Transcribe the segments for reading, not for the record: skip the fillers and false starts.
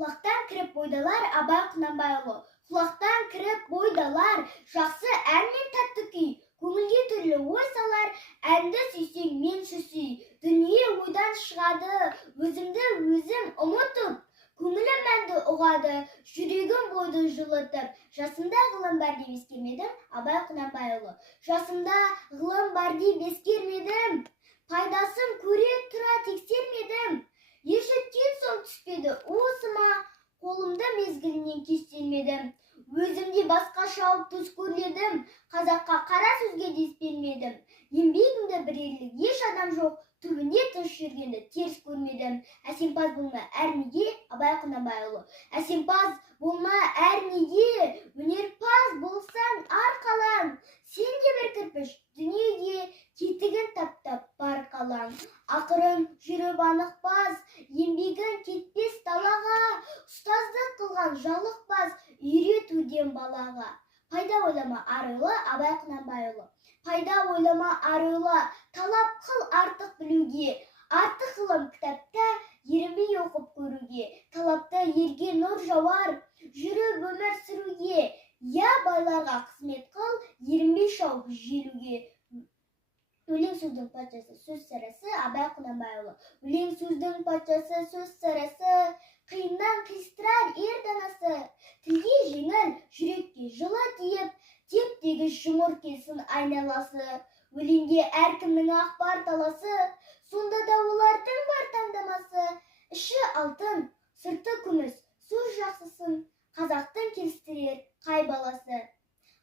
Құлақтан кіріп бойдалар, Абай Құнанбайұлы. Құлақтан кіріп бойдалар, жақсы ән мен тәтті күй. Көңілге түрлі ой салар, әнді сүйсең мен сүй. Дүние ойдан шығады, өзімді өзім ұмытып. Көңілім әнді ұғады, жүрегім бойды жылытып. Жасымда ғылым бар деп ескермедім, Абай Құнанбайұлы. Жасымда ғылым бар деп ескермедім, пайдасын көре тұра тексермедім. Ешіткен соң түспеді уысыма, қолымды мезгілінен кестелмедім. Өзімде басқа шауып түс көрледім, қазаққа қара сөзге дес бермедім. Еңбегімді бірерлік еш адам жоқ, түбінде тыныш жүргенді теріс көрмедім. Әсемпаз болма әр неге, Абай Құнанбайұлы. Әсемпаз болма әр неге, өнерпаз болсаң арқалан. Сен де бір кірпіш дүниеге, кетігін таптап бар қалаң. Ақырын жүріп анықпаз, еңбегін кетпес далаға, ұстаздық қылған жалықпаз, үйретуден балаға. Пайда ойлама ар ойлы, Абай Құнанбайұлы. Пайда ойлама ар ойлы, талап қыл артық білуге. Артық ғылым кітапта, ерінбей оқып көруге. Талапта ерге нұр жауар, жүріп өмір сүруге. Я байларға қызмет қыл, ерінбей шауып желуге. Өлең сөздің патшасы сөз сарасы, Абай Құнанбайұлы. Өлең сөздің патшасы сөз сарасы, қиыннан қиыстырар ер данасы. Тілге жеңіл, жүрекке жылы тиіп, теп-тегіс жұмыр келсін айналасы. Өлеңге әркімнің ақ бар таласы, сонда да олардың бар таңдамасы. Іші алтын, сырты күміс, сөз жақсысын, қазақтың келістірер қай баласы.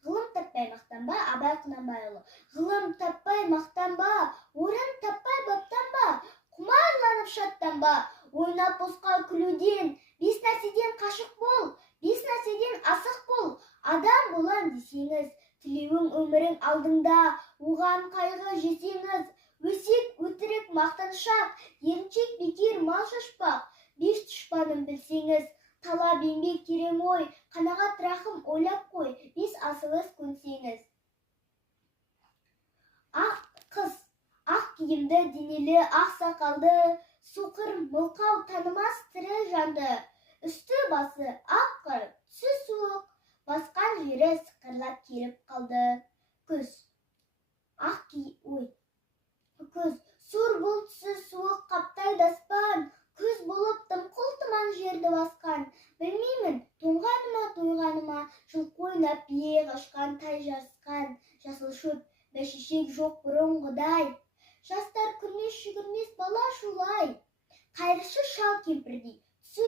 Ғылым таппай мақтанба, Абай Құнанбайұлы. Ғылым таппай мақтанба, орын таппай баптанба, құмарланып шаттанба, ойнап босқа күлуден, бес нәрседен қашық бол, бес нәрседен асық бол. Адам болам десеңіз, тілеуің өмірің алдыңда, оған қайғы жесеңіз, өсек өтірік мақтаншақ, еріншек бекер мал шашпақ, бес дұшпанын білсеңіз, талап еңбек терең ой, қанағат рахым ойлап қой, бес асығыс көнсеңіз. Ақ қыз, ақ киімді денелі, ақ сақалды, соқыр мылқау танымас тірі жанды. Үсті басы ақ қыр, түсі суық, басқан жері сықырлап келіп қалды. Күз, күз, сур бұлтсы суық қаптайды аспан, күз болып тымқыл тұман жерді басқан. Білмеймін, тоңғаныма, жылқы ойнап бие қашқан, тай жарысқан. Жасыл шөп, бәйшешек жоқ бұрынғыдай. Жастар күрмес жүгірмес бала шулай. Қайыршы шал кемпір